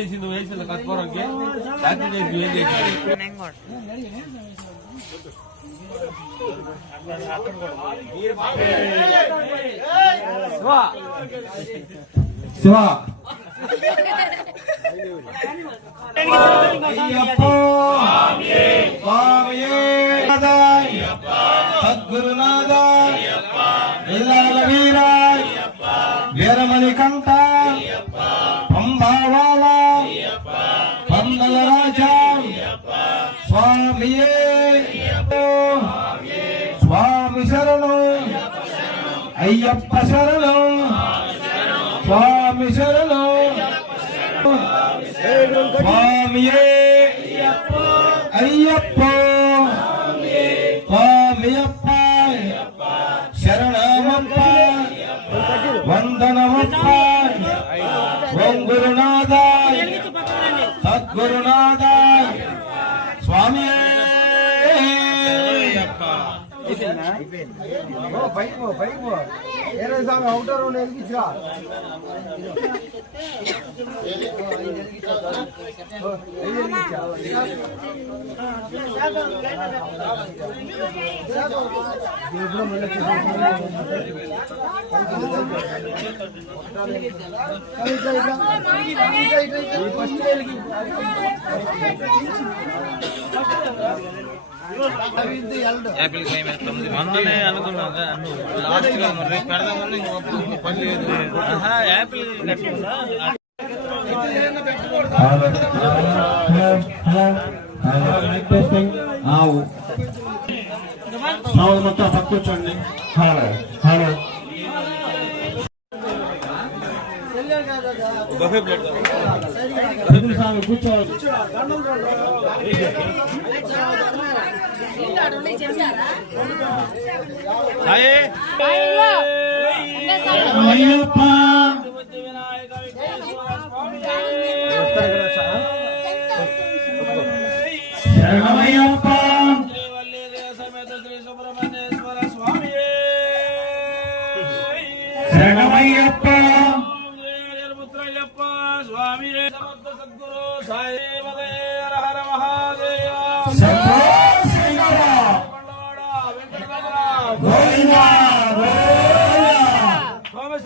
రాత్రి చేసి నువ్వు వేసిన కర్పూరంకి రాత్రి చేసి నువ్వేం చేసి నేను కూడా శివ అయ్యప్ప స్వామియే నాదాయ్ సద్గురునాథాయ్ ஐயப்ப சரணம். சுவாமி சரணம். சுவாமியே. ஐயப்பா. சுவாமியப்பா. சரணமப்பா. வந்தனமப்பா. ஓம் குருநாதா. சத்குருநாதா. పైకి పో పైకి పో ఏరే స్వామి అవుతారు వెలిగించరా యాపిల్ క్లైమేట్ తొమ్మిది మొన్ననే అనుకున్నా లాస్ట్గా మరి రేపు పెడదామని ఇంకో పని లేదు. యాపిల్ కట్టుకుందా ఆవు మొత్తం పక్క కూర్చోండి హలో హలో కూర్చోవాలి అయ్యప్ప.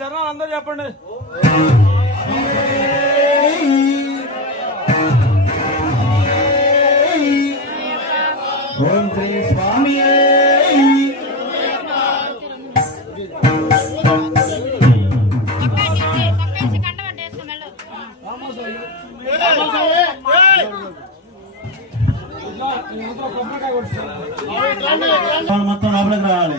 శరణాలు అందరూ చెప్పండి. ఓం శ్రీ స్వామి మొత్తం లోపలికి రావాలి.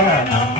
சரணம்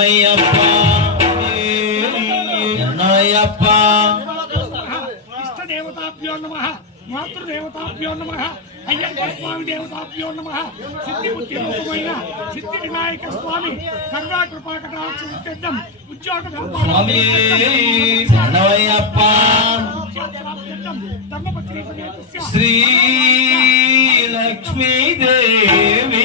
శరణమయ్యప్ప శరణమయ్యప్ప ఇష్టదేవతాభ్యో నమ మాతృదేవతాభ్యో నమ అయ్యప్ప స్వామి దేవతాభ్యో నమ. సిద్ధిబుద్ధి రూపమైన సిద్ధి వినాయక స్వామి కరుణా కృపాకటాక్షం ఉద్యోగ ధర్మపత్రి శ్రీ లక్ష్మీదేవి.